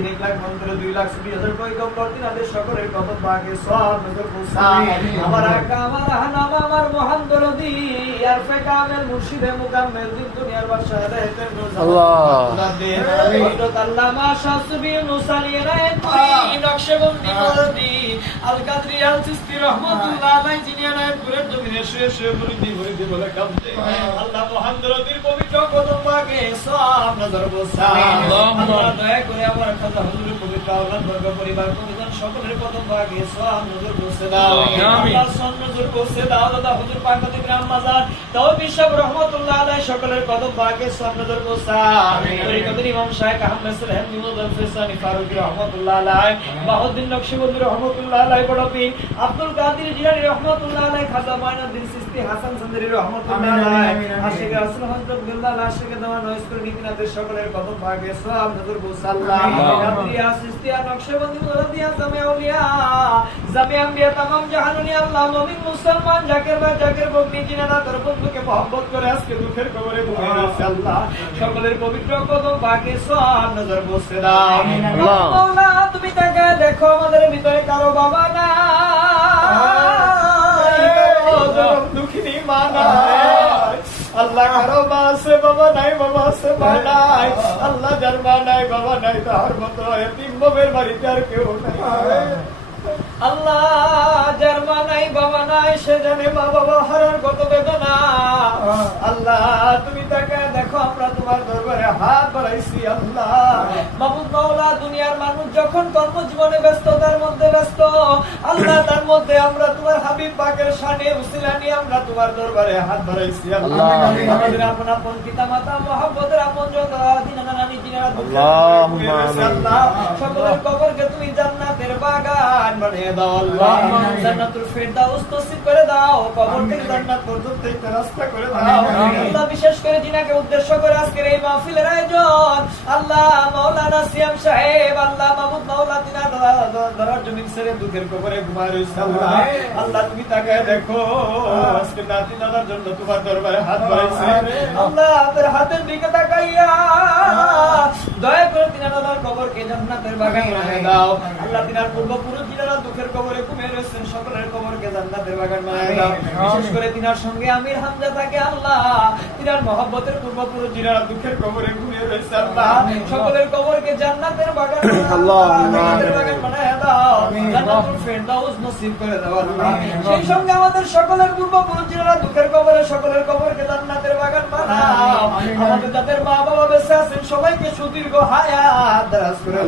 1 লাখ মন্ত্র 2 লাখ 20,000 পয়গম্বর তিনাদের সকলের কদম বাগে সওয়াব নজর পৌঁছা আমার আকা আমার রাহনামা আমার মহান দরদি আর ফেকামেল মুর্শিদে মুকাম্মেল দিন দুনিয়ার বাদশাহ হেদায়েতের নূর আল্লাহ দে হযরত আল্লামা শাসবি নুসালিরা নকশবন্দি দরদি আল কাদরি আল চিশতি রাহমাতুল্লাহ আলাইহি যিনি আনায়তপুরের জমিনে শুয়ে শুয়ে মুরিদি বলে কাঁদতে আল্লাহ মহান দরদির পবিত্র কদম বাগে সওয়াব নজর পৌঁছা আল্লাহ দয়া করে আমার খাজা হুজুরের পবিত্র আওলাদ বর্গ পরিবার পরিজন সকলের কদম বাগে সওয়াব নজর পৌঁছে দাও আল্লাহ সন নজর পৌঁছে দাও দাদা হুজুর পাক গ্রাম মাজার তাও বিশাব রহমাতুল্লাহ আলাইহি সকলের কদম বাগে সওয়াব নজর পৌঁছা আমিন তরিকতের ইমাম শাইখ আহমদ সাহেব মুহাম্মদ ফিসানি ফারুকী রহমাতুল্লাহ আলাইহি বাহুদ্দিন নকশবন্দি রহমাতুল্লাহ আলাইহি বড়পি আব্দুল কাদের জিলানী রহমাতুল্লাহ আলাইহি খাজা মাইনুদ্দিন চিশতি হাসান চন্দ্রী রহমাতুল্লাহ আলাইহি আশিক রাসূল হযরত বিল্লাহ আশিক দেওয়ান নয়স্কর নীতিনাথের সকলের কদম বাগে সওয়াব নজর পৌঁছা আল্লাহ কাদরিয়া চিশতিয়া নকশবন্দি মুরাদিয়া জামে আউলিয়া জামে আম্বিয়া तमाम জাহানুনি আল্লাহ মুমিন মুসলমান জাকির ভাই জাকির বকনি জিনানা তোর বন্ধুকে মহব্বত করে আজকে দুঃখের কবরে ঘুমিয়ে রয়েছে আল্লাহ সকলের পবিত্র কদম বাগে সওয়াব নজর পৌঁছে দাও আল্লাহ মাওলা তুমি তাকে দেখো আমাদের ভিতরে কারো বাবা না দুঃখিনী মা নাই আল্লাহ কারো মা আছে বাবা নাই বাবা আছে মা নাই আল্লাহ যার মা নাই বাবা নাই তার মতো এতিম বোবের বাড়িতে আর কেউ নাই আল্লাহ যার মা নাই বাবা নাই সে জানে মা বাবা হারার কত বেদনা আল্লাহ তুমি তাকে দেখো আমরা তোমার দরবারে হাত বাড়াইছি আল্লাহ মাবুদ মাওলা দুনিয়ার মানুষ যখন কর্মজীবনে ব্যস্ততার মধ্যে ব্যস্ত আল্লাহ তার মধ্যে আমরা তোমার হাবিব পাকের শানে উসিলা নিয়ে আমরা তোমার দরবারে হাত বাড়াইছি আল্লাহ আমাদের আপন আপন পিতা মাতা মহব্বতের আপন যত দিনানা নানি জিনারা আল্লাহ সকলের কবরকে তুমি জান্নাতের বাগান বানিয়ে দাও আল্লাহ জান্নাতুল ফিরদাউস নসিব করে দাও কবর থেকে জান্নাত পর্যন্ত একটা রাস্তা করে দাও আল্লাহ বিশেষ করে জিনাকে উদ্দেশ্য করে আজকের এই মাহফিলের আয়োজন আল্লাহ মাওলানা সিয়াম সাহেব আল্লাহ মাহমুদ মাওলা তিনা দরার জমিন ছেড়ে দুঃখের কবরে ঘুমায় রয়েছে আল্লাহ আল্লাহ তুমি তাকে দেখো আজকে নাতি নানার জন্য তোমার দরবারে হাত বাড়াইছে আল্লাহ তোর হাতের দিকে তাকাইয়া দয়া করে তিনা দাদার কবরকে জান্নাতের বাগান বানিয়ে দাও আল্লাহ তিনার পূর্বপুরুষ যারা দুঃখের কবরে ঘুমিয়ে রয়েছেন সকলের কবরকে জান্নাতের বাগান বানিয়ে দাও বিশেষ করে তিনার সঙ্গে আমির হামজা তাকে আল্লাহ তিনার মহব্বতের পূর্বপুরুষ যারা দুঃখের কবরে ঘুমিয়ে রয়েছে আল্লাহ সকলের কবরকে জান্নাতের বাগান জান্নাতের বাগান বানিয়ে দাও জান্নাতুল ফিরদাউস নসিব করে দাও আল্লাহ সেই সঙ্গে আমাদের সকলের পূর্বপুরুষ যারা দুঃখের কবরে সকলের কবরকে জান্নাতের বাগান বানাও আমাদের যাদের মা বাবা বেঁচে আছেন সবাইকে সুদীর্ঘ হায়াত দারাজ করে